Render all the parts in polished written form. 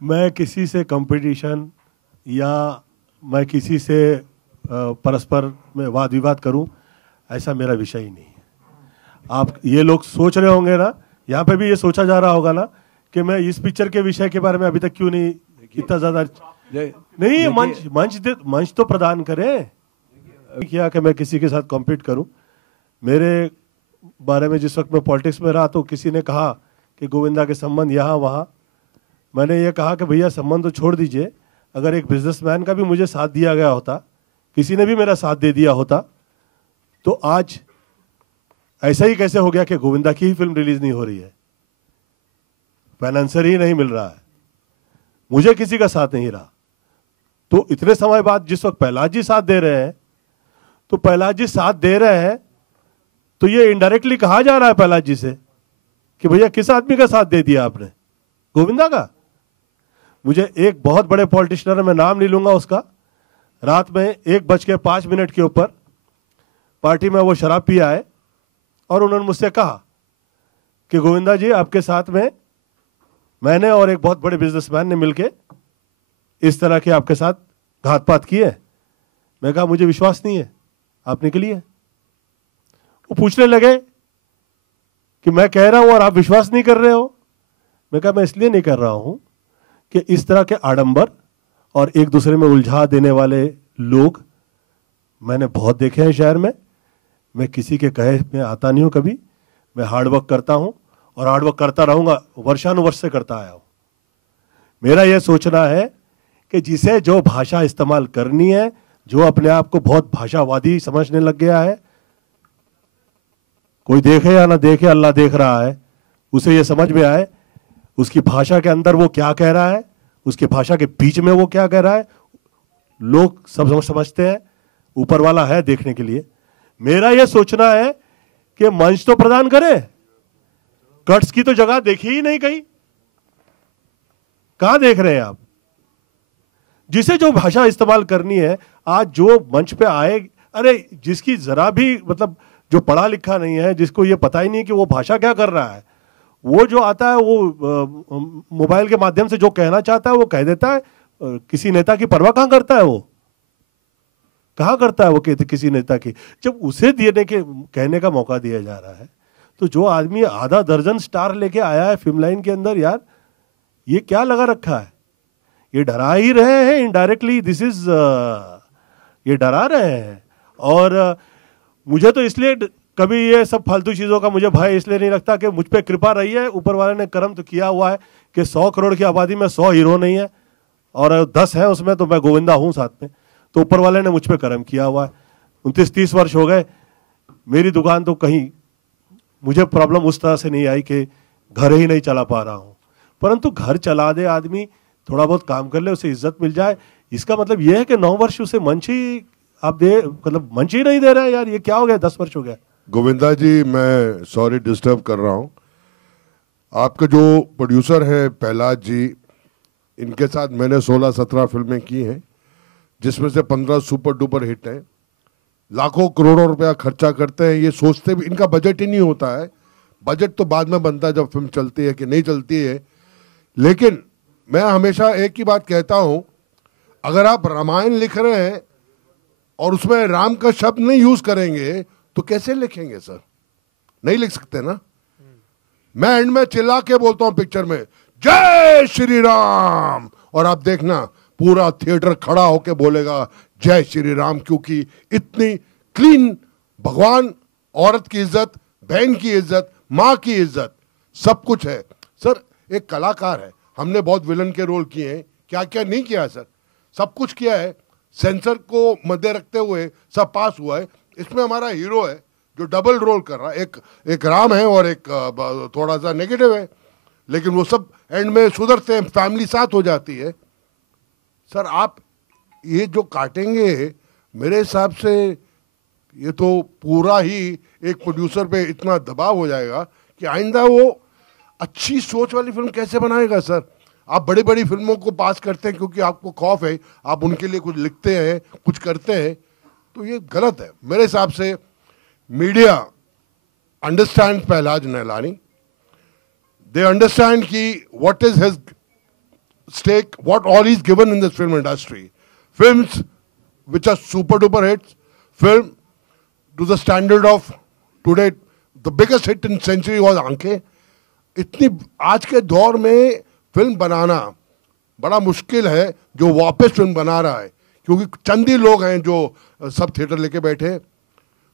मैं किसी से कंपटीशन या मैं किसी से परस्पर में वाद विवाद करूं, ऐसा मेरा विषय ही नहीं है। आप ये लोग सोच रहे होंगे ना, यहाँ पे भी ये सोचा जा रहा होगा ना कि मैं इस पिक्चर के विषय के बारे में अभी तक क्यों नहीं इतना ज्यादा नहीं मंच तो प्रदान करें। किया कि मैं किसी के साथ कॉम्पीट करूं। मेरे बारे में जिस वक्त मैं पॉलिटिक्स में रहा तो किसी ने कहा कि गोविंदा के संबंध यहाँ वहाँ। मैंने ये कहा कि भैया संबंध तो छोड़ दीजिए, अगर एक बिजनेसमैन का भी मुझे साथ दिया गया होता, किसी ने भी मेरा साथ दे दिया होता, तो आज ऐसा ही कैसे हो गया कि गोविंदा की ही फिल्म रिलीज नहीं हो रही है, फाइनेंसर ही नहीं मिल रहा है, मुझे किसी का साथ नहीं रहा। तो इतने समय बाद जिस वक्त प्रहलाद जी साथ दे रहे हैं, तो प्रहलाद जी साथ दे रहे हैं तो ये इनडायरेक्टली कहा जा रहा है प्रहलाद जी से कि भैया किस आदमी का साथ दे दिया आपने, गोविंदा का। मुझे एक बहुत बड़े पॉलिटिशियन, मैं नाम नहीं लूंगा उसका, रात में 1:05 के ऊपर पार्टी में वो शराब पी आए और उन्होंने मुझसे कहा कि गोविंदा जी आपके साथ में मैंने और एक बहुत बड़े बिजनेसमैन ने मिलके इस तरह के आपके साथ घात पात किए। मैं कहा मुझे विश्वास नहीं है, आप निकलिए। वो पूछने लगे कि मैं कह रहा हूं और आप विश्वास नहीं कर रहे हो। मैं कहा मैं इसलिए नहीं कर रहा हूं कि इस तरह के आडंबर और एक दूसरे में उलझा देने वाले लोग मैंने बहुत देखे हैं शहर में। मैं किसी के कहे में आता नहीं हूं कभी। मैं हार्डवर्क करता हूं और हार्डवर्क करता रहूंगा, वर्षानुवर्ष से करता आया हूं। मेरा यह सोचना है कि जिसे जो भाषा इस्तेमाल करनी है, जो अपने आप को बहुत भाषावादी समझने लग गया है, कोई देखे या ना देखे, अल्लाह देख रहा है, उसे यह समझ में आए उसकी भाषा के अंदर वो क्या कह रहा है, उसकी भाषा के बीच में वो क्या कह रहा है। लोग सब समझते हैं, ऊपर वाला है देखने के लिए। मेरा यह सोचना है कि मंच तो प्रदान करे, कट्स की तो जगह देखी ही नहीं कहीं। कहां देख रहे हैं आप? जिसे जो भाषा इस्तेमाल करनी है, आज जो मंच पे आए, अरे जिसकी जरा भी मतलब जो पढ़ा लिखा नहीं है, जिसको ये पता ही नहीं कि वो भाषा क्या कर रहा है, वो जो आता है वो मोबाइल के माध्यम से जो कहना चाहता है वो कह देता है। किसी नेता की परवाह कहां करता है वो? कहां करता है वो किसी नेता की? जब उसे देने के कहने का मौका दिया जा रहा है, तो जो आदमी आधा दर्जन स्टार लेके आया है फिल्म लाइन के अंदर, यार ये क्या लगा रखा है? ये डरा ही रहे हैं इनडायरेक्टली। दिस इज ये डरा रहे हैं। और मुझे तो इसलिए कभी ये सब फालतू चीजों का मुझे भय इसलिए नहीं लगता कि मुझ पे कृपा रही है, ऊपर वाले ने कर्म तो किया हुआ है कि 100 करोड़ की आबादी में 100 हीरो नहीं है और 10 है उसमें, तो मैं गोविंदा हूं साथ में। तो ऊपर वाले ने मुझ पे कर्म किया हुआ है। 29-30 वर्ष हो गए, मेरी दुकान तो कहीं मुझे प्रॉब्लम उस तरह से नहीं आई कि घर ही नहीं चला पा रहा हूं। परंतु घर चला दे आदमी, थोड़ा बहुत काम कर ले, उसे इज्जत मिल जाए, इसका मतलब यह है कि 9 वर्ष उसे मंच ही आप दे, मतलब मंच ही नहीं दे रहे हैं। यार ये क्या हो गया? 10 वर्ष हो गया। गोविंदा जी, मैं सॉरी डिस्टर्ब कर रहा हूं। आपके जो प्रोड्यूसर हैं प्रहलाद जी, इनके साथ मैंने 16-17 फिल्में की हैं, जिसमें से 15 सुपर डुपर हिट हैं। लाखों करोड़ों रुपया खर्चा करते हैं, ये सोचते भी इनका बजट ही नहीं होता है। बजट तो बाद में बनता है जब फिल्म चलती है कि नहीं चलती है। लेकिन मैं हमेशा एक ही बात कहता हूं, अगर आप रामायण लिख रहे हैं और उसमें राम का शब्द नहीं यूज करेंगे तो कैसे लिखेंगे सर? नहीं लिख सकते ना। मैं एंड में चिल्ला के बोलता हूं पिक्चर में, जय श्री राम, और आप देखना पूरा थिएटर खड़ा होके बोलेगा जय श्री राम, क्योंकि इतनी क्लीन भगवान, औरत की इज्जत, बहन की इज्जत, मां की इज्जत, सब कुछ है सर। एक कलाकार है, हमने बहुत विलन के रोल किए हैं, क्या क्या नहीं किया है सर, सब कुछ किया है। सेंसर को मध्य रखते हुए सब पास हुआ है। इसमें हमारा हीरो है जो डबल रोल कर रहा है, एक राम है और एक थोड़ा सा नेगेटिव है, लेकिन वो सब एंड में सुधरते हैं, फैमिली साथ हो जाती है। सर आप ये जो काटेंगे, मेरे हिसाब से ये तो पूरा ही एक प्रोड्यूसर पे इतना दबाव हो जाएगा कि आइंदा वो अच्छी सोच वाली फिल्म कैसे बनाएगा सर? आप बड़ी बड़ी फिल्मों को पास करते हैं क्योंकि आपको खौफ है, आप उनके लिए कुछ लिखते हैं, कुछ करते हैं, तो ये गलत है मेरे हिसाब से। Media understand Prahlad Nihalani, they understand कि what is his stake, what all he's given in this film industry. Films which are super duper hits, film to the standard of today, the biggest hit in century was आंखें. इतनी आज के दौर में film बनाना बड़ा मुश्किल है जो वापस फिल्म बना रहा है, क्योंकि चंद ही लोग हैं जो सब थिएटर लेके बैठे,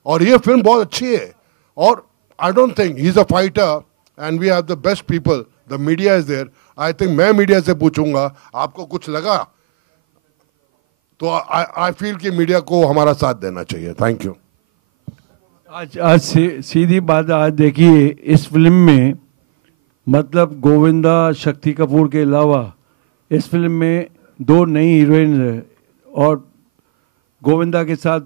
और ये फिल्म बहुत अच्छी है. और I don't think he is a fighter and we have the best people, the media is there. I think मैं मीडिया से पूछूंगा आपको कुछ लगा तो आई फील कि मीडिया को हमारा साथ देना चाहिए. Thank you. आज सीधी बात, आज देखिए इस फिल्म में मतलब गोविंदा शक्ति कपूर के अलावा इस फिल्म में 2 नई हीरोइन है, और गोविंदा के साथ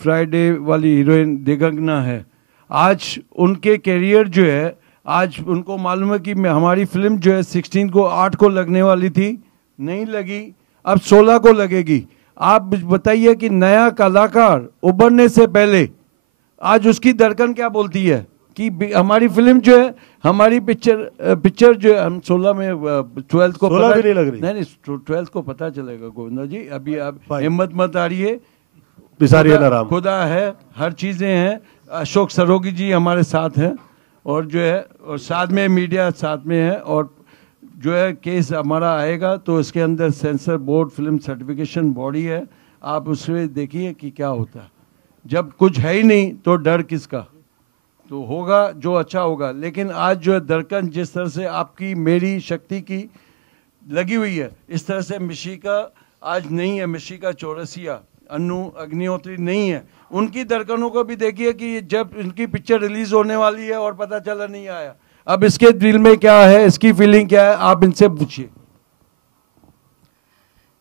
फ्राइडे वाली हीरोइन दिगंगना है. आज उनके कैरियर जो है, आज उनको मालूम है कि हमारी फिल्म जो है 16 को 8 को लगने वाली थी, नहीं लगी, अब 16 को लगेगी. आप बताइए कि नया कलाकार उभरने से पहले आज उसकी धड़कन क्या बोलती है कि हमारी फिल्म जो है, हमारी पिक्चर जो है, हम 16 में 12 को 16 भी नहीं लग रही. नहीं 12 को पता चलेगा गोविंदा जी. अभी आप हिम्मत मत हारिए, खुदा है, हर चीजें हैं. अशोक सरोगी जी हमारे साथ हैं, और जो है और साथ में मीडिया साथ में है, और जो है केस हमारा आएगा तो इसके अंदर sensor board film certification body है, आप उसमें देखिए कि क्या होता है. जब कुछ है ही नहीं तो डर किसका, तो होगा जो अच्छा होगा. लेकिन आज जो है धड़कन जिस तरह से आपकी मेरी शक्ति की लगी हुई है, इस तरह से मिशिका आज नहीं है, मिशिका चौरसिया, अन्नू अग्निहोत्री नहीं है, उनकी धड़कनों को भी देखिए कि जब इनकी पिक्चर रिलीज होने वाली है और पता चला नहीं आया, अब इसके दिल में क्या है, इसकी फीलिंग क्या है, आप इनसे पूछिए.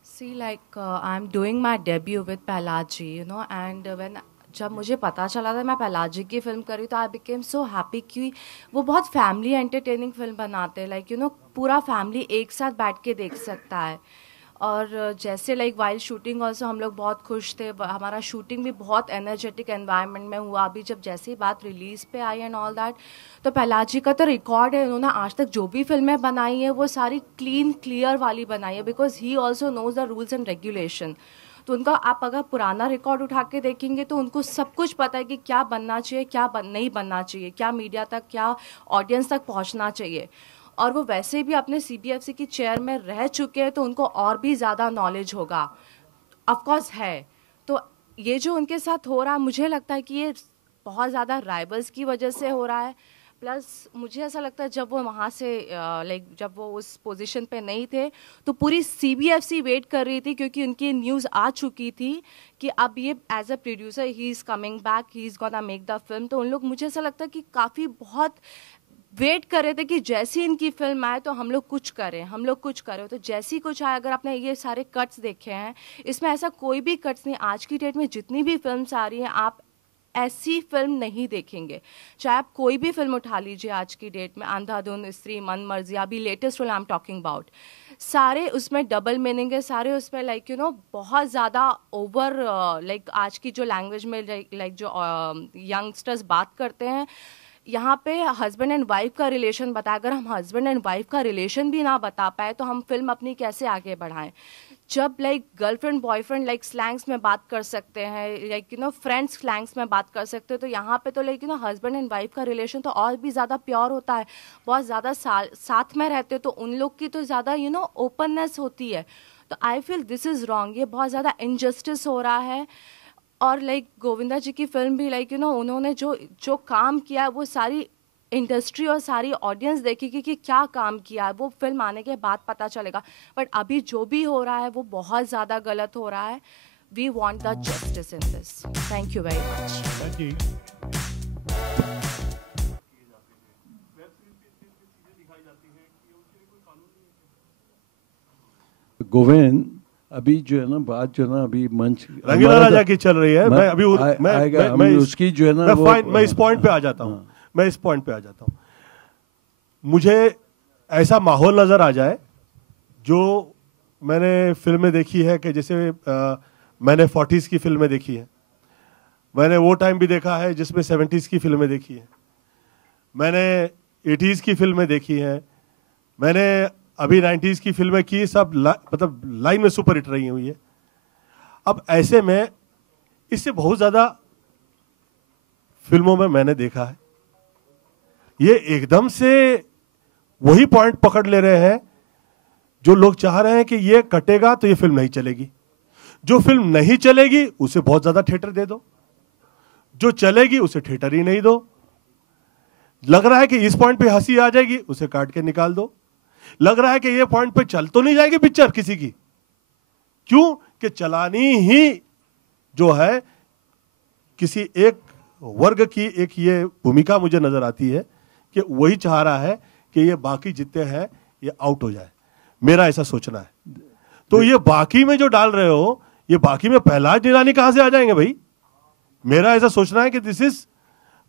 See, like I'm doing my debut with Pehladji, you know, and when जब मुझे पता चला था मैं पहलाजी की फिल्म करी तो आई बिकेम सो हैप्पी कि वो बहुत फैमिली एंटरटेनिंग फिल्म बनाते हैं. लाइक यू नो पूरा फैमिली एक साथ बैठ के देख सकता है. और जैसे लाइक वाइल शूटिंग ऑल्सो हम लोग बहुत खुश थे. हमारा शूटिंग भी बहुत एनर्जेटिक एनवायरनमेंट में हुआ. अभी जब जैसे ही बात रिलीज़ पे आई एंड ऑल दैट, तो पहलाजी का तो रिकॉर्ड है, उन्होंने आज तक जो भी फिल्में बनाई हैं वो सारी क्लीन क्लियर वाली बनाई है, because he also knows the rules and regulation. तो उनका आप अगर पुराना रिकॉर्ड उठा के देखेंगे तो उनको सब कुछ पता है कि क्या बनना चाहिए, क्या नहीं बनना चाहिए, क्या मीडिया तक, क्या ऑडियंस तक पहुंचना चाहिए. और वो वैसे भी अपने CBFC की चेयर में रह चुके हैं तो उनको और भी ज़्यादा नॉलेज होगा, ऑफकोर्स है. तो ये जो उनके साथ हो रहा है, मुझे लगता है कि ये बहुत ज़्यादा राइवल्स की वजह से हो रहा है. प्लस मुझे ऐसा लगता है जब वो वहाँ से लाइक जब वो उस पोजीशन पे नहीं थे तो पूरी CBFC वेट कर रही थी, क्योंकि उनकी न्यूज़ आ चुकी थी कि अब ये as a producer he is coming back, he is gonna make the film. तो उन लोग, मुझे ऐसा लगता है कि काफ़ी बहुत वेट कर रहे थे कि जैसी इनकी फिल्म आए तो हम लोग कुछ करें, हम लोग कुछ करें. तो जैसी कुछ आए, अगर आपने ये सारे कट्स देखे हैं, इसमें ऐसा कोई भी कट्स नहीं. आज की डेट में जितनी भी फिल्म्स आ रही हैं, आप ऐसी फिल्म नहीं देखेंगे. चाहे आप कोई भी फिल्म उठा लीजिए आज की डेट में, अंधाधुन, स्त्री, मन मर्जी, अभी latest film I am talking about, सारे उसमें डबल मीनिंग है, सारे उसमें लाइक यू नो बहुत ज़्यादा ओवर लाइक आज की जो लैंग्वेज में लाइक जो यंगस्टर्स बात करते हैं, यहाँ पे हस्बैंड एंड वाइफ का रिलेशन बताया. अगर हम हस्बैंड एंड वाइफ का रिलेशन भी ना बता पाए तो हम फिल्म अपनी कैसे आगे बढ़ाएं. जब like girlfriend boyfriend like slangs में बात कर सकते हैं, like you know friends slangs में बात कर सकते हो, तो यहाँ पे तो like you know husband and wife का रिलेशन तो और भी ज़्यादा प्योर होता है. बहुत ज़्यादा साथ में रहते हो तो उन लोग की तो ज़्यादा यू नो ओपननेस होती है. तो I feel this is wrong, ये बहुत ज़्यादा इनजस्टिस हो रहा है. और लाइक गोविंदा जी की फिल्म भी लाइक यू नो उन्होंने जो काम किया वो सारी इंडस्ट्री और सारी ऑडियंस देखेगी कि क्या काम किया है, वो फिल्म आने के बाद पता चलेगा. बट अभी जो भी हो रहा है वो बहुत ज़्यादा गलत हो रहा है. We want the justice in this. Thank you very much. Govind, अभी जो है ना बात जो है ना अभी मंच रंगीला राजा की चल रही है. मैं अभी मैं उसकी जो है ना मैं इस पॉइंट पे आ जाता हूँ. मैं इस पॉइंट पे आ जाता हूँ. मुझे ऐसा माहौल नजर आ जाए जो मैंने फिल्में देखी है कि जैसे मैंने 40s की फिल्में देखी है, मैंने वो टाइम भी देखा है जिसमें 70s की फिल्में देखी है, मैंने 80s की फिल्में देखी हैं, मैंने अभी 90s की फिल्में की, सब मतलब लाइन में सुपर हिट रही हुई है। अब ऐसे में इससे बहुत ज्यादा फिल्मों में मैंने देखा है, ये एकदम से वही पॉइंट पकड़ ले रहे हैं जो लोग चाह रहे हैं कि ये कटेगा तो ये फिल्म नहीं चलेगी, जो फिल्म नहीं चलेगी उसे बहुत ज्यादा थिएटर दे दो, जो चलेगी उसे थिएटर ही नहीं दो। लग रहा है कि इस पॉइंट पे हंसी आ जाएगी, उसे काट के निकाल दो। लग रहा है कि ये पॉइंट पे चल तो नहीं जाएगी पिक्चर किसी की, क्यों कि चलानी ही जो है किसी एक वर्ग की एक ये भूमिका मुझे नजर आती है कि वही चाह रहा है कि ये बाकी जितने हैं ये आउट हो जाए, मेरा ऐसा सोचना है। तो ये बाकी में जो डाल रहे हो, ये बाकी में प्रहलाद निरानी कहां से आ जाएंगे भाई? मेरा ऐसा सोचना है कि दिस इज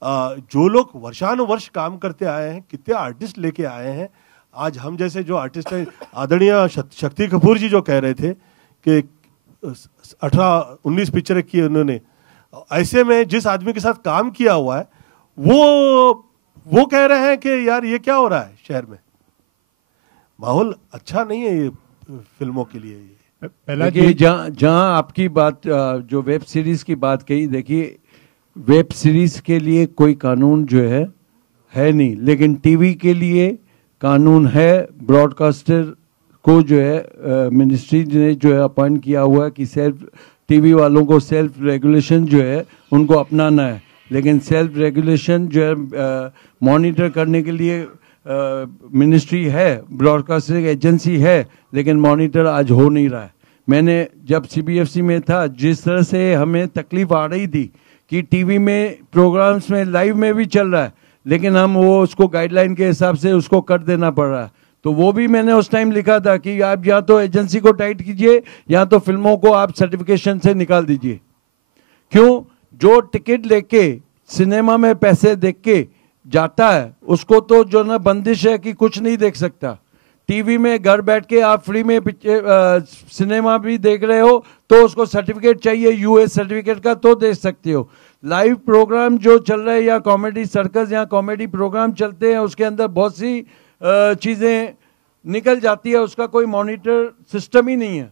जो लोग वर्षानुवर्ष काम करते आए हैं, कितने आर्टिस्ट लेके आए हैं, आज हम जैसे जो आर्टिस्ट हैं, आदरणीय शक्ति कपूर जी जो कह रहे थे कि 18-19 पिक्चरें की उन्होंने, ऐसे में जिस आदमी के साथ काम किया हुआ है वो कह रहे हैं कि यार ये क्या हो रहा है शहर में, माहौल अच्छा नहीं है ये फिल्मों के लिए। पहला देखिए, जहां आपकी बात जो वेब सीरीज की बात कही, देखिए वेब सीरीज के लिए कोई कानून जो है नहीं, लेकिन टीवी के लिए कानून है। ब्रॉडकास्टर को जो है मिनिस्ट्री ने जो है अपॉइंट किया हुआ है कि सेल्फ टीवी वालों को सेल्फ रेगुलेशन जो है उनको अपनाना है, लेकिन सेल्फ रेगुलेशन जो है मॉनिटर करने के लिए मिनिस्ट्री है, ब्रॉडकास्टिंग एजेंसी है, लेकिन मॉनिटर आज हो नहीं रहा है। मैंने जब सीबीएफसी में था, जिस तरह से हमें तकलीफ आ रही थी कि टीवी में प्रोग्राम्स में लाइव में भी चल रहा है, लेकिन हम वो उसको गाइडलाइन के हिसाब से उसको कर देना पड़ रहा है। तो वो भी मैंने उस टाइम लिखा था कि आप या तो एजेंसी को टाइट कीजिए या तो फिल्मों को आप सर्टिफिकेशन से निकाल दीजिए। क्यों? जो टिकट लेके सिनेमा में पैसे देख के जाता है उसको तो जो ना बंदिश है कि कुछ नहीं देख सकता। टीवी में घर बैठ के आप फ्री में सिनेमा भी देख रहे हो तो उसको सर्टिफिकेट चाहिए, यूएस सर्टिफिकेट का, तो देख सकते हो। लाइव प्रोग्राम जो चल रहे हैं या कॉमेडी सर्कस या कॉमेडी प्रोग्राम चलते हैं, उसके अंदर बहुत सी चीज़ें निकल जाती है, उसका कोई मॉनिटर सिस्टम ही नहीं है।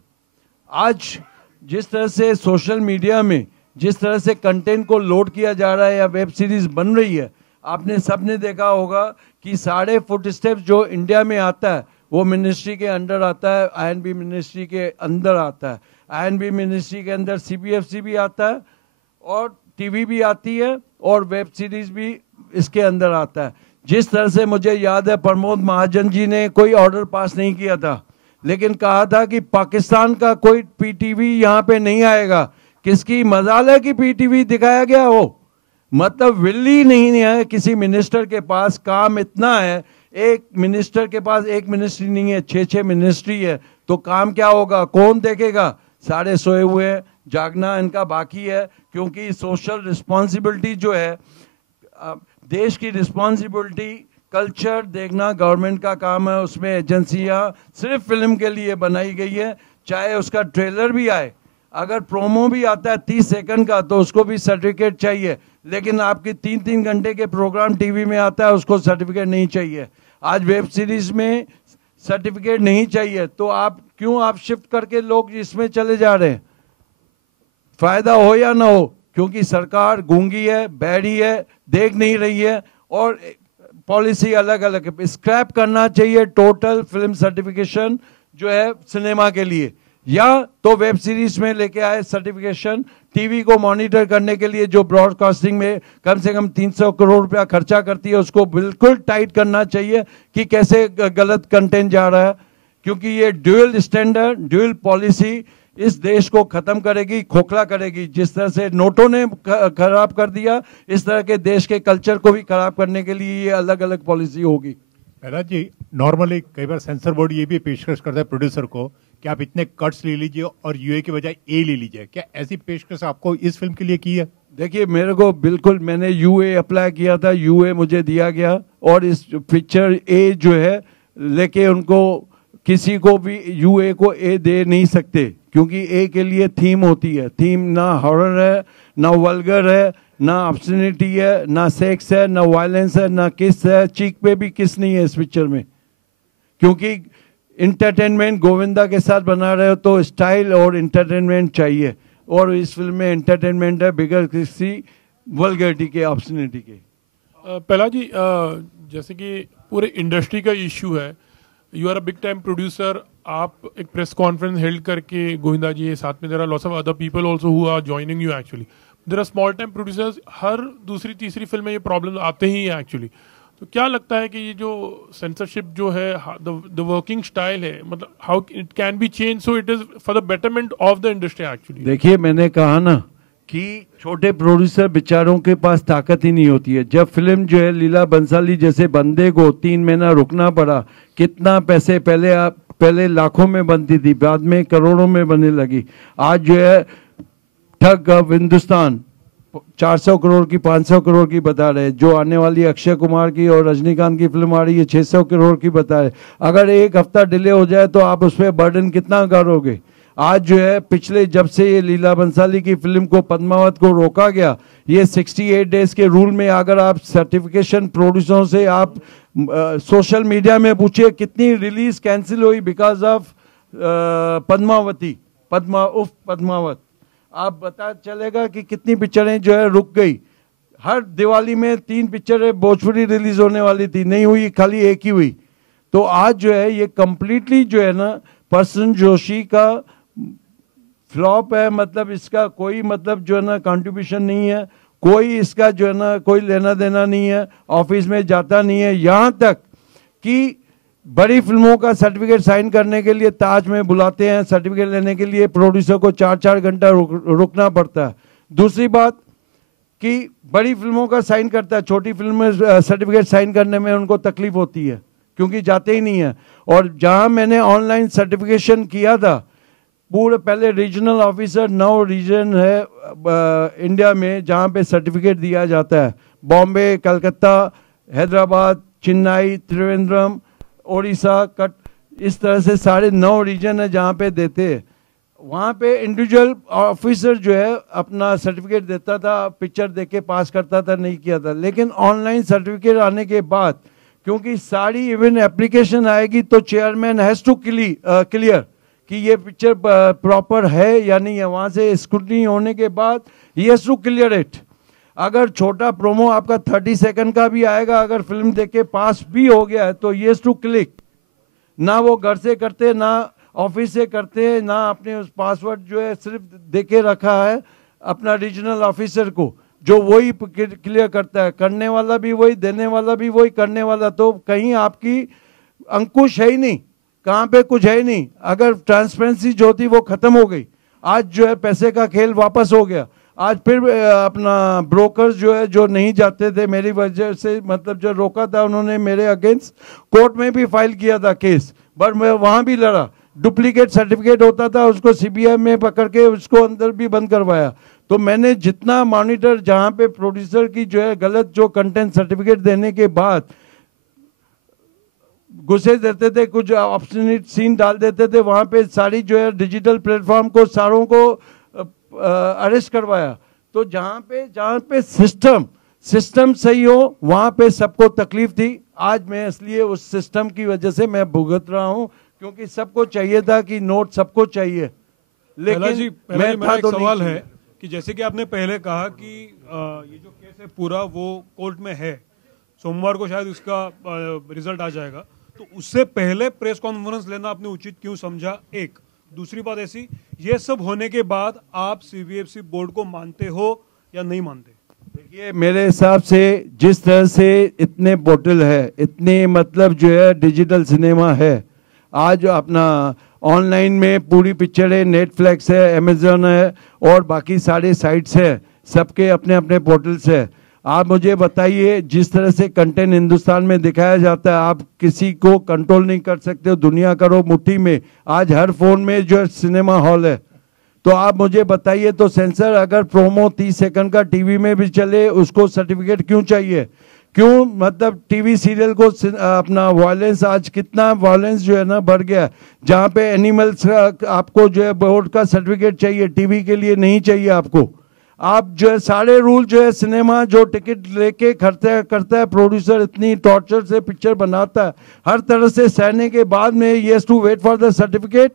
आज जिस तरह से सोशल मीडिया में जिस तरह से कंटेंट को लोड किया जा रहा है या वेब सीरीज बन रही है, आपने सबने देखा होगा कि सारे फुटस्टेप्स जो इंडिया में आता है वो मिनिस्ट्री के अंडर आता है, आईएनबी मिनिस्ट्री के अंदर आता है। आईएनबी मिनिस्ट्री के अंदर सीबीएफसी भी आता है और टीवी भी आती है और वेब सीरीज भी इसके अंदर आता है। जिस तरह से मुझे याद है, प्रमोद महाजन जी ने कोई ऑर्डर पास नहीं किया था, लेकिन कहा था कि पाकिस्तान का कोई पीटीवी यहाँ पे नहीं आएगा। किसकी मजाल है कि पीटीवी दिखाया गया हो? मतलब विल्ली नहीं है किसी मिनिस्टर के पास, काम इतना है। एक मिनिस्टर के पास एक मिनिस्ट्री नहीं है, 6 मिनिस्ट्री है, तो काम क्या होगा? कौन देखेगा? सारे सोए हुए हैं, जागना इनका बाकी है। क्योंकि सोशल रिस्पॉन्सिबिलिटी जो है, देश की रिस्पॉन्सिबिलिटी, कल्चर देखना गवर्नमेंट का काम है। उसमें एजेंसियां सिर्फ फिल्म के लिए बनाई गई है, चाहे उसका ट्रेलर भी आए, अगर प्रोमो भी आता है 30 सेकंड का तो उसको भी सर्टिफिकेट चाहिए, लेकिन आपकी 3-3 घंटे के प्रोग्राम टीवी में आता है उसको सर्टिफिकेट नहीं चाहिए। आज वेब सीरीज में सर्टिफिकेट नहीं चाहिए, तो आप क्यों आप शिफ्ट करके लोग इसमें चले जा रहे हैं? फायदा हो या ना हो, क्योंकि सरकार गूंगी है, बैठी है, देख नहीं रही है और पॉलिसी अलग अलग है। स्क्रैप करना चाहिए टोटल फिल्म सर्टिफिकेशन जो है सिनेमा के लिए, या तो वेब सीरीज में लेके आए सर्टिफिकेशन। टीवी को मॉनिटर करने के लिए जो ब्रॉडकास्टिंग में कम से कम 300 करोड़ रुपया खर्चा करती है, उसको बिल्कुल टाइट करना चाहिए कि कैसे गलत कंटेंट जा रहा है। क्योंकि ये ड्यूअल स्टैंडर्ड, ड्यूअल पॉलिसी इस देश को खत्म करेगी, खोखला करेगी। जिस तरह से नोटों ने खराब कर दिया, इस तरह के देश के कल्चर को भी खराब करने के लिए ये अलग अलग पॉलिसी होगी। प्रहलाद जी, नॉर्मली कई बार सेंसर बोर्ड ये भी पेशकश करता है प्रोड्यूसर को कि आप इतने कट्स ले लीजिए और यूए के बजाय ए ले लीजिए। क्या ऐसी पेशकश आपको इस फिल्म के लिए की है? देखिए, मेरे को बिल्कुल, मैंने यूए अप्लाई किया था, यूए मुझे दिया गया, और इस पिक्चर ए जो है लेके उनको किसी को भी यूए को ए दे नहीं सकते, क्योंकि ए के लिए थीम होती है। थीम ना हॉरर है, ना वल्गर है, ना ऑब्स्टिनिटी है, ना सेक्स है, ना वायलेंस है, ना किस है। चीक पे भी किस नहीं है इस पिक्चर में, क्योंकि इंटरटेनमेंट गोविंदा के साथ बना रहे हो तो स्टाइल और इंटरटेनमेंट चाहिए, और इस फिल्म में इंटरटेनमेंट है बिगर किसी वल्गैरिटी के, ऑब्सनिटी के। पहला जी, जैसे कि पूरे इंडस्ट्री का इश्यू है, you are a big time producer, आप एक प्रेस कॉन्फ्रेंस हेल्ड करके गोविंदा जी साथ में, there are lots of other people also who are joining you actually, there are small time producers, हर दूसरी तीसरी फिल्म में ये प्रॉब्लम आते ही हैं एक्चुअली। तो क्या लगता है कि ये जो सेंसरशिप जो है, द वर्किंग स्टाइल है, मतलब how it can be change so it is for the betterment of the industry actually? देखिए, मैंने कहा ना कि छोटे प्रोड्यूसर बेचारों के पास ताकत ही नहीं होती है। जब फिल्म जो है लीला बंसाली जैसे बंदे को 3 महीना रुकना पड़ा, कितना पैसे पहले लाखों में बनती थी, बाद में करोड़ों में बनने लगी। आज जो है ठग ऑफ हिंदुस्तान 400 करोड़ की 500 करोड़ की बता रहे, जो आने वाली अक्षय कुमार की और रजनीकांत की फिल्म आ रही है 600 करोड़ की बता रहे। अगर एक हफ्ता डिले हो जाए तो आप उस पर बर्डन कितना करोगे? आज जो है पिछले जब से ये लीला बंसाली की फिल्म को, पद्मावत को रोका गया, ये 68 डेज के रूल में अगर आप सर्टिफिकेशन प्रोड्यूसरों से आप सोशल मीडिया में पूछिए कितनी रिलीज कैंसिल हुई बिकॉज ऑफ पद्मावत, आप पता चलेगा कि कितनी पिक्चरें जो है रुक गई। हर दिवाली में 3 पिक्चरें भोजपुरी रिलीज होने वाली थी, नहीं हुई, खाली एक ही हुई। तो आज जो है ये कंप्लीटली जो है ना प्रसन जोशी का फ्लॉप है, मतलब इसका कोई मतलब जो है ना कंट्रीब्यूशन नहीं है, कोई इसका जो है ना कोई लेना देना नहीं है, ऑफिस में जाता नहीं है। यहाँ तक कि बड़ी फिल्मों का सर्टिफिकेट साइन करने के लिए ताज में बुलाते हैं, सर्टिफिकेट लेने के लिए प्रोड्यूसर को 4-4 घंटा रुकना पड़ता है। दूसरी बात कि बड़ी फिल्मों का साइन करता है, छोटी फिल्म में सर्टिफिकेट साइन करने में उनको तकलीफ होती है क्योंकि जाते ही नहीं है। और जहां मैंने ऑनलाइन सर्टिफिकेशन किया था, पूरे पहले रीजनल ऑफिसर 9 रीजन है इंडिया में जहां पे सर्टिफिकेट दिया जाता है, बॉम्बे, कलकत्ता, हैदराबाद, चेन्नई, त्रिवेंद्रम, ओडिशा, कट, इस तरह से सारे 9 रीजन है जहाँ पे देते हैं। वहाँ पे इंडिविजुअल ऑफिसर जो है अपना सर्टिफिकेट देता था, पिक्चर देख के पास करता था, नहीं किया था। लेकिन ऑनलाइन सर्टिफिकेट आने के बाद, क्योंकि सारी इवन एप्लीकेशन आएगी तो चेयरमैन हैज़ टू क्लियर कि ये पिक्चर प्रॉपर है या नहीं है। वहाँ से स्क्रूटनी होने के बाद he has to clear it. अगर छोटा प्रोमो आपका 30 सेकंड का भी आएगा, अगर फिल्म देख के पास भी हो गया है तो येस टू क्लिक। ना वो घर से करते, ना ऑफिस से करते, ना अपने उस पासवर्ड जो है सिर्फ देके रखा है अपना रीजनल ऑफिसर को, जो वही क्लियर करता है। करने वाला भी वही, देने वाला भी वही, करने वाला। तो कहीं आपकी अंकुश है ही नहीं, कहाँ पे कुछ है ही नहीं। अगर ट्रांसपेरेंसी जो थी वो खत्म हो गई। आज जो है पैसे का खेल वापस हो गया। आज फिर अपना ब्रोकर्स जो है, जो नहीं जाते थे मेरी वजह से, मतलब जो रोका था उन्होंने मेरे अगेंस्ट, कोर्ट में भी फाइल किया था केस, बट मैं वहाँ भी लड़ा। डुप्लीकेट सर्टिफिकेट होता था, उसको सीबीआई में पकड़ के उसको अंदर भी बंद करवाया। तो मैंने जितना मॉनिटर, जहाँ पे प्रोड्यूसर की जो है गलत जो कंटेंट सर्टिफिकेट देने के बाद घुसे देते थे, कुछ ऑब्सोनेट सीन डाल देते थे, वहाँ पे सारी जो है डिजिटल प्लेटफॉर्म को सारों को अरेस्ट करवाया। तो जहाँ पे सिस्टम सही हो, वहाँ पे सबको तकलीफ थी। आज मैं इसलिए उस सिस्टम की वजह से मैं भुगत रहा हूँ, क्योंकि सबको चाहिए था कि नोट सबको चाहिए। लेकिन मेरा एक सवाल है कि जैसे कि आपने पहले कहा कि ये जो केस है पूरा वो कोर्ट में है, सोमवार को शायद उसका रिजल्ट आ जाएगा, तो उससे पहले प्रेस कॉन्फ्रेंस लेना आपने उचित क्यों समझा? एक दूसरी बात ऐसी, ये सब होने के बाद आप सीबीएफसी बोर्ड को मानते हो या नहीं मानते? देखिए, मेरे हिसाब से जिस तरह से इतने पोर्टल है, इतने मतलब जो है डिजिटल सिनेमा है, आज अपना ऑनलाइन में पूरी पिक्चरें, नेटफ्लिक्स है, अमेजोन है और बाकी सारे साइट्स है, सबके अपने अपने पोर्टल्स है। आप मुझे बताइए, जिस तरह से कंटेंट हिंदुस्तान में दिखाया जाता है, आप किसी को कंट्रोल नहीं कर सकते हो। दुनिया करो मुट्ठी में, आज हर फोन में जो है सिनेमा हॉल है। तो आप मुझे बताइए, तो सेंसर अगर प्रोमो 30 सेकंड का टीवी में भी चले, उसको सर्टिफिकेट क्यों चाहिए? क्यों? मतलब टीवी सीरियल को अपना वायलेंस, आज कितना वायलेंस जो है ना बढ़ गया, जहाँ पे एनिमल्स आपको जो है बोर्ड का सर्टिफिकेट चाहिए, टीवी के लिए नहीं चाहिए आपको। आप जो है सारे रूल जो है सिनेमा जो टिकट लेके करता है प्रोड्यूसर, इतनी टॉर्चर से पिक्चर बनाता है, हर तरह से सहने के बाद में he has to wait for the certificate.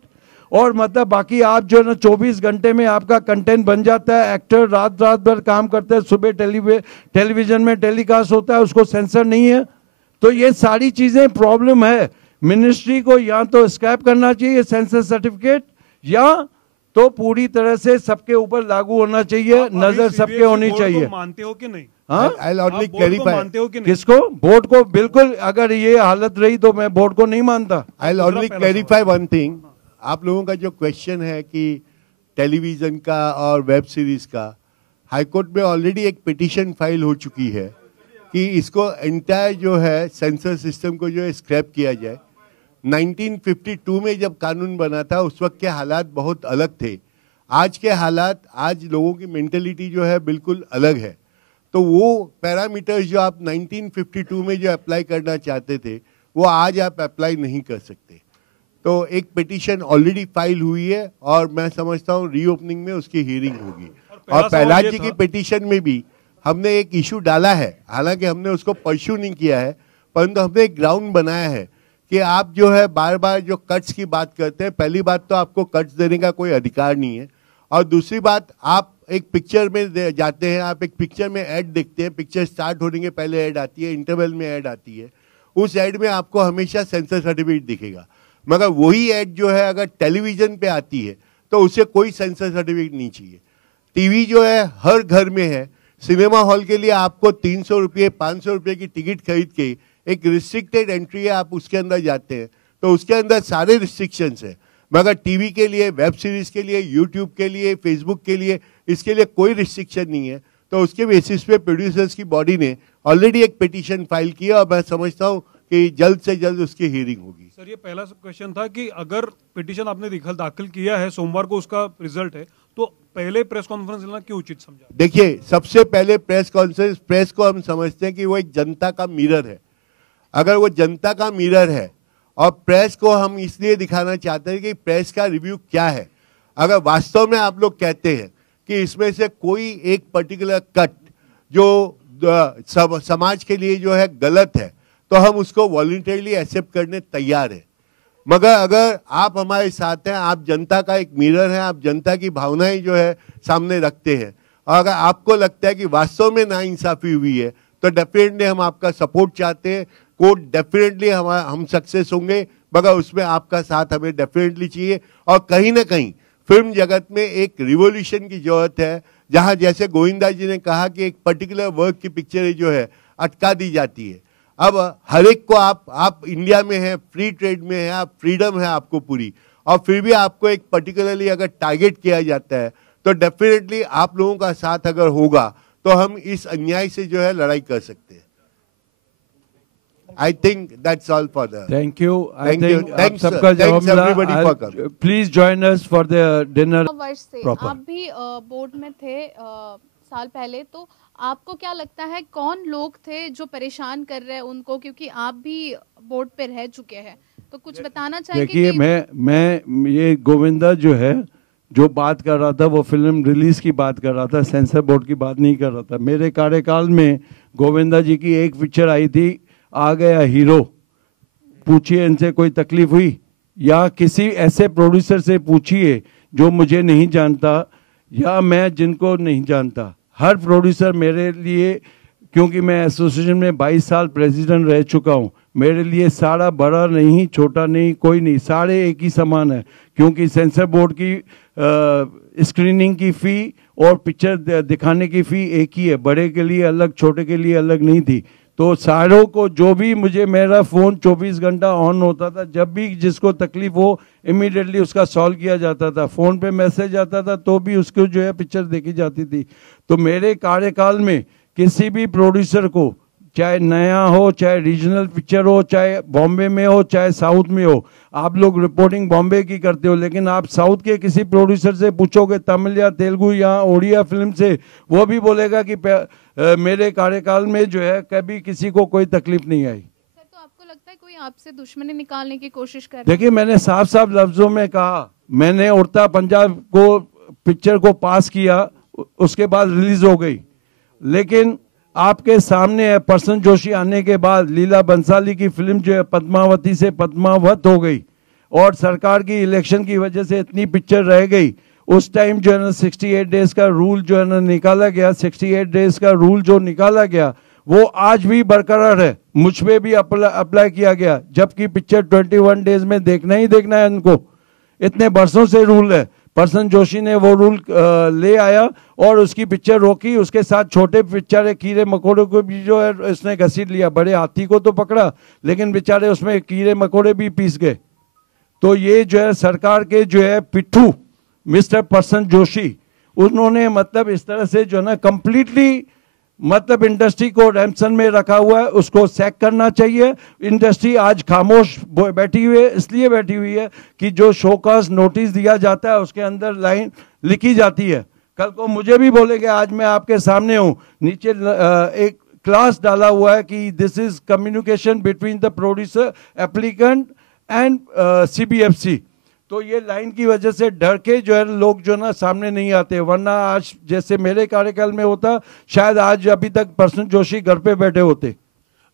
और मतलब बाकी आप जो है ना 24 घंटे में आपका कंटेंट बन जाता है। एक्टर रात भर काम करते हैं, सुबह टेलीविजन में टेलीकास्ट होता है, उसको सेंसर नहीं है। तो ये सारी चीज़ें प्रॉब्लम है। मिनिस्ट्री को या तो स्क्रैप करना चाहिए सेंसर सर्टिफिकेट, या तो पूरी तरह से सबके ऊपर लागू होना चाहिए, नजर सबके होनी चाहिए। मानते हो कि नहीं? हाँ, मानते हो कि नहीं? किसको? बोर्ड को? बिल्कुल, अगर ये हालत रही तो मैं बोर्ड को नहीं मानता। I only clarify one thing. आप लोगों का जो क्वेश्चन है कि टेलीविजन का और वेब सीरीज का, हाईकोर्ट में ऑलरेडी एक पिटीशन फाइल हो चुकी है कि इसको एंटायर जो है सेंसर सिस्टम को जो है स्क्रैप किया जाए। 1952 में जब कानून बना था उस वक्त के हालात बहुत अलग थे। आज के हालात, आज लोगों की मेंटेलिटी जो है बिल्कुल अलग है। तो वो पैरामीटर्स जो आप 1952 में जो अप्लाई करना चाहते थे वो आज आप अप्लाई नहीं कर सकते। तो एक पिटीशन ऑलरेडी फाइल हुई है और मैं समझता हूँ रीओपनिंग में उसकी हियरिंग होगी। और प्रहलाद जी की पिटीशन में भी हमने एक इशू डाला है, हालांकि हमने उसको परस्यू नहीं किया है, परंतु हमने एक ग्राउंड बनाया है कि आप जो है बार बार जो कट्स की बात करते हैं, पहली बात तो आपको कट्स देने का कोई अधिकार नहीं है, और दूसरी बात आप एक पिक्चर में जाते हैं, आप एक पिक्चर में ऐड देखते हैं, पिक्चर स्टार्ट होने के पहले ऐड आती है, इंटरवल में ऐड आती है, उस ऐड में आपको हमेशा सेंसर सर्टिफिकेट दिखेगा। मगर वही ऐड जो है अगर टेलीविजन पे आती है तो उसे कोई सेंसर सर्टिफिकेट नहीं चाहिए। टीवी जो है हर घर में है। सिनेमा हॉल के लिए आपको 300 रुपये 500 रुपये की टिकट खरीद के एक रिस्ट्रिक्टेड एंट्री है, आप उसके अंदर जाते हैं तो उसके अंदर सारे रिस्ट्रिक्शंस है। मगर टीवी के लिए, वेब सीरीज के लिए, यूट्यूब के लिए, फेसबुक के लिए, इसके लिए कोई रिस्ट्रिक्शन नहीं है। तो उसके बेसिस पे प्रोड्यूसर्स की बॉडी ने ऑलरेडी एक पिटीशन फाइल किया और मैं समझता हूँ कि जल्द से जल्द उसकी हियरिंग होगी। सर, ये पहला क्वेश्चन था कि अगर पिटीशन आपने दाखिल किया है, सोमवार को उसका रिजल्ट है, तो पहले प्रेस कॉन्फ्रेंस लेना क्यों उचित समझा? देखिए, सबसे पहले प्रेस कॉन्फ्रेंस, प्रेस को हम समझते हैं कि वो एक जनता का मिरर है। अगर वो जनता का मिरर है और प्रेस को हम इसलिए दिखाना चाहते हैं कि प्रेस का रिव्यू क्या है। अगर वास्तव में आप लोग कहते हैं कि इसमें से कोई एक पर्टिकुलर कट जो समाज के लिए जो है गलत है, तो हम उसको वॉलंटरीली एक्सेप्ट करने तैयार हैं। मगर अगर आप हमारे साथ हैं, आप जनता का एक मिरर हैं, आप जनता की भावनाएं जो है सामने रखते हैं, और अगर आपको लगता है कि वास्तव में नाइंसाफी हुई है तो डेफिनेटली हम आपका सपोर्ट चाहते हैं। कोर्ट डेफिनेटली हम सक्सेस होंगे, मगर उसमें आपका साथ हमें डेफिनेटली चाहिए। और कहीं ना कहीं फिल्म जगत में एक रिवॉल्यूशन की जरूरत है, जहां जैसे गोविंदा जी ने कहा कि एक पर्टिकुलर वर्क की पिक्चरें जो है अटका दी जाती है। अब हर एक को आप इंडिया में है, फ्री ट्रेड में है, आप फ्रीडम है आपको पूरी, और फिर भी आपको एक पर्टिकुलरली अगर टारगेट किया जाता है तो डेफिनेटली आप लोगों का साथ अगर होगा तो हम इस अन्याय से जो है लड़ाई कर सकते हैं। I think that's all for the. Thank you. Thank you. Thanks everybody for coming. Please join us for the dinner. वर्ष से आप भी बोर्ड में थे साल पहले, तो आपको क्या लगता है कौन लोग थे जो परेशान कर रहे हैं उनको, क्योंकि आप भी बोर्ड पे रह चुके हैं, तो कुछ बताना चाहेंगे? देखिए, मैं ये गोविंदा जो है जो बात कर रहा था वो फिल्म रिलीज की बात कर रहा था, सेंसर बोर्ड की बात नहीं कर रहा था। मेरे कार्यकाल में गोविंदा जी की एक पिक्चर आई थी, आ गया हीरो। पूछिए इनसे कोई तकलीफ हुई, या किसी ऐसे प्रोड्यूसर से पूछिए जो मुझे नहीं जानता या मैं जिनको नहीं जानता। हर प्रोड्यूसर मेरे लिए, क्योंकि मैं एसोसिएशन में 22 साल प्रेसिडेंट रह चुका हूँ, मेरे लिए सारा बड़ा नहीं, छोटा नहीं, कोई नहीं, सारे एक ही समान है। क्योंकि सेंसर बोर्ड की स्क्रीनिंग की फ़ी और पिक्चर दिखाने की फ़ी एक ही है, बड़े के लिए अलग, छोटे के लिए अलग नहीं थी। तो सारों को जो भी, मुझे मेरा फ़ोन 24 घंटा ऑन होता था, जब भी जिसको तकलीफ हो इमीडिएटली उसका सॉल्व किया जाता था। फ़ोन पे मैसेज आता था तो भी उसको जो है पिक्चर देखी जाती थी। तो मेरे कार्यकाल में किसी भी प्रोड्यूसर को, चाहे नया हो, चाहे रीजनल पिक्चर हो, चाहे बॉम्बे में हो, चाहे साउथ में हो, आप लोग रिपोर्टिंग बॉम्बे की करते हो, लेकिन आप साउथ के किसी प्रोड्यूसर से पूछोगे, तमिल या तेलुगु या उड़िया फिल्म से, वो भी बोलेगा कि मेरे कार्यकाल में जो है कभी किसी को कोई तकलीफ नहीं आई। सर, तो आपको लगता है कोई आपसे दुश्मनी निकालने की कोशिश कर रहा है? देखिए, मैंने साफ साफ लफ्जों में कहा, मैंने उड़ता पंजाब को पिक्चर को पास किया, उसके बाद रिलीज हो गई। लेकिन आपके सामने है, प्रसन जोशी आने के बाद लीला बंसाली की फिल्म जो है पद्मावती से पद्मावत हो गई, और सरकार की इलेक्शन की वजह से इतनी पिक्चर रह गई। उस टाइम जो है ना 68 डेज का रूल जो है ना निकाला गया, 68 डेज का रूल जो निकाला गया वो आज भी बरकरार है, मुझ पे भी अप्लाई किया गया, जबकि पिक्चर 21 डेज में देखना ही देखना है उनको, इतने बरसों से रूल है। प्रसन जोशी ने वो रूल ले आया और उसकी पिक्चर रोकी, उसके साथ छोटे बेचारे कीड़े मकोड़े को भी जो है इसने घसीट लिया। बड़े हाथी को तो पकड़ा लेकिन बेचारे उसमें कीड़े मकोड़े भी पीस गए। तो ये जो है सरकार के जो है पिट्ठू मिस्टर प्रसन जोशी, उन्होंने मतलब इस तरह से जो है ना कंप्लीटली मतलब इंडस्ट्री को रैमसन में रखा हुआ है, उसको सैक करना चाहिए। इंडस्ट्री आज खामोश बैठी हुई है, इसलिए बैठी हुई है कि जो शो कास्ट नोटिस दिया जाता है उसके अंदर लाइन लिखी जाती है। कल को मुझे भी बोलेंगे, आज मैं आपके सामने हूं, नीचे एक क्लास डाला हुआ है कि this is communication between the producer, applicant and CBFC। तो ये लाइन की वजह से डर के जो है लोग जो ना सामने नहीं आते, वरना आज जैसे मेरे कार्यकाल में होता शायद आज अभी तक प्रसन जोशी घर पे बैठे होते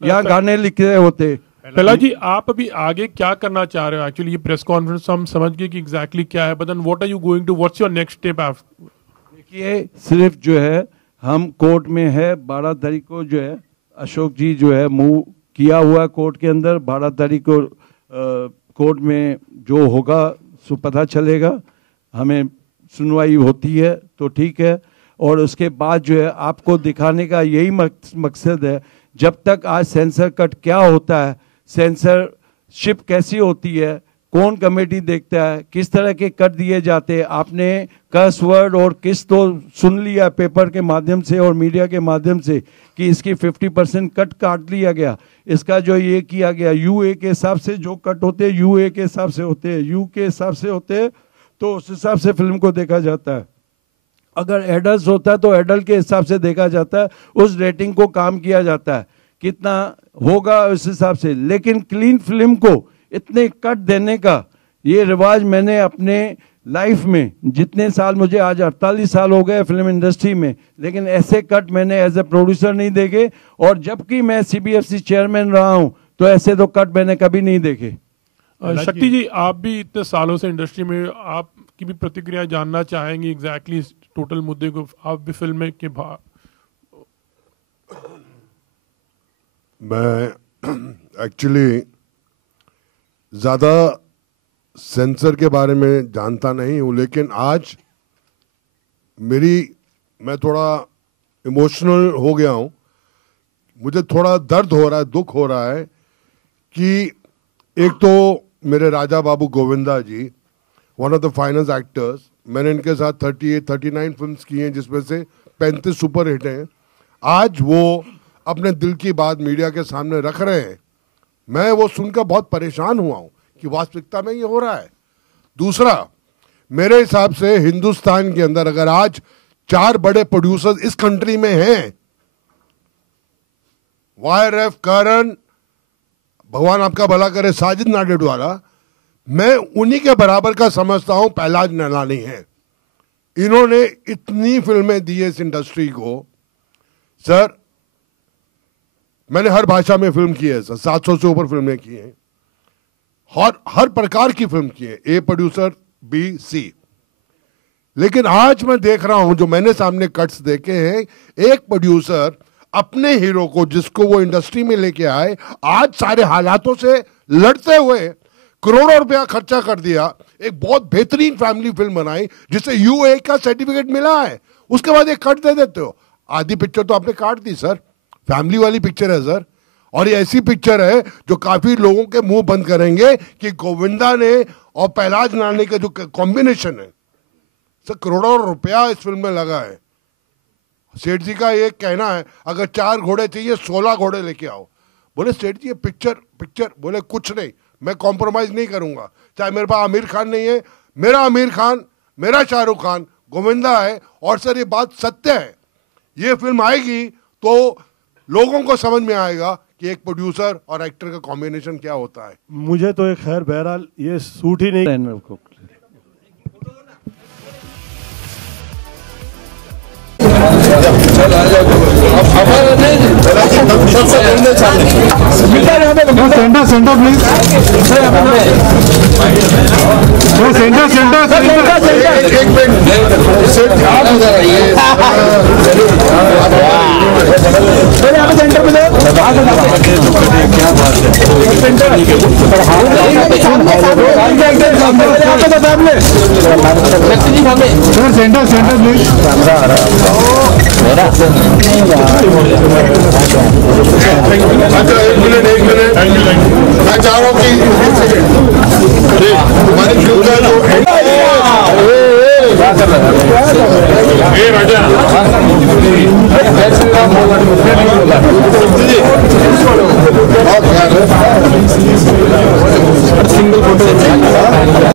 या गाने लिख रहे होते। पहला जी, आप अभी आगे क्या करना चाह रहे हो? एक्चुअली ये प्रेस कॉन्फ्रेंस हम समझ गए कि एग्जैक्टली क्या है, but then what are you going to, what's your next step? देखिए, सिर्फ जो है हम कोर्ट में है, 12 तारीख को जो है अशोक जी जो है मूव किया हुआ कोर्ट के अंदर, 12 तारीख को कोर्ट में जो होगा सो पता चलेगा, हमें सुनवाई होती है तो ठीक है। और उसके बाद जो है आपको दिखाने का यही मकसद है, जब तक आज सेंसर कट क्या होता है, सेंसरशिप कैसी होती है, कौन कमेटी देखता है, किस तरह के कट दिए जाते हैं। आपने कर्स वर्ड और किस तो सुन लिया पेपर के माध्यम से और मीडिया के माध्यम से कि इसकी 50% कट काट लिया गया। इसका जो ये किया गया यूए के हिसाब से जो कट होते हैं यूए के हिसाब से होते हैं, यू के हिसाब से होते हैं, तो उस हिसाब से फिल्म को देखा जाता है। अगर एडल्ट होता है तो एडल्ट के हिसाब से देखा जाता है, उस रेटिंग को काम किया जाता है, कितना होगा उस हिसाब से। लेकिन क्लीन फिल्म को इतने कट देने का ये रिवाज मैंने अपने लाइफ में, जितने साल मुझे आज 48 साल हो गए फिल्म इंडस्ट्री में, लेकिन ऐसे कट मैंने एज ए प्रोड्यूसर नहीं देखे। और जबकि मैं CBFC चेयरमैन रहा हूं तो ऐसे तो कट मैंने कभी नहीं देखे। शक्ति जी, आप भी इतने सालों से इंडस्ट्री में, आपकी भी प्रतिक्रिया जानना चाहेंगे एग्जैक्टली टोटल मुद्दे को, आप भी फिल्म के भाग। मैं एक्चुअली ज़्यादा सेंसर के बारे में जानता नहीं हूँ, लेकिन आज मैं थोड़ा इमोशनल हो गया हूँ। मुझे थोड़ा दर्द हो रहा है, दुख हो रहा है कि एक तो मेरे Raja Babu Govinda ji, one of the finest actors, मैंने इनके साथ 39 फिल्म्स की हैं जिसमें से 35 सुपर हिट हैं। आज वो अपने दिल की बात मीडिया के सामने रख रहे हैं। मैं वो सुनकर बहुत परेशान हुआ हूँ कि वास्तविकता में ये हो रहा है। दूसरा, मेरे हिसाब से हिंदुस्तान के अंदर अगर आज 4 बड़े प्रोड्यूसर्स इस कंट्री में हैं, YRF, करण, भगवान आपका भला करे, साजिद नाडियाडवाला, मैं उन्हीं के बराबर का समझता हूं पहलाज नैलानी है। इन्होंने इतनी फिल्में दी है इस इंडस्ट्री को। सर, मैंने हर भाषा में फिल्म की है सर, 700 से ऊपर फिल्में की हैं, हर प्रकार की फिल्म की है, A प्रोड्यूसर, B, C। लेकिन आज मैं देख रहा हूं, जो मैंने सामने कट्स देखे हैं, एक प्रोड्यूसर अपने हीरो को, जिसको वो इंडस्ट्री में लेके आए, आज सारे हालातों से लड़ते हुए करोड़ों रुपया खर्चा कर दिया, एक बहुत बेहतरीन फैमिली फिल्म बनाई जिसे UA का सर्टिफिकेट मिला है, उसके बाद एक कट दे देते हो। आधी पिक्चर तो आपने काट दी सर, फैमिली वाली पिक्चर है सर, और ये ऐसी पिक्चर है जो काफी लोगों के मुंह बंद करेंगे कि गोविंदा ने और पहलाज नानी का जो कॉम्बिनेशन है सर, करोड़ों रुपया इस फिल्म में लगा है। सेठ जी का ये कहना है, अगर 4 घोड़े चाहिए 16 घोड़े लेके आओ। बोले सेठ जी ये पिक्चर, बोले कुछ नहीं, मैं कॉम्प्रोमाइज नहीं करूंगा, चाहे मेरे पास आमिर खान नहीं है, मेरा आमिर खान, मेरा शाहरुख खान, गोविंदा है। और सर ये बात सत्य है, ये फिल्म आएगी तो लोगों को समझ में आएगा कि एक प्रोड्यूसर और एक्टर का कॉम्बिनेशन क्या होता है। मुझे तो एक खैर बहरहाल ये सूट ही नहीं। Centre please, centre please. एक मिनट मैं चाह रहा हूँ कि हमारी फिल्म का जो सिंगल फोटो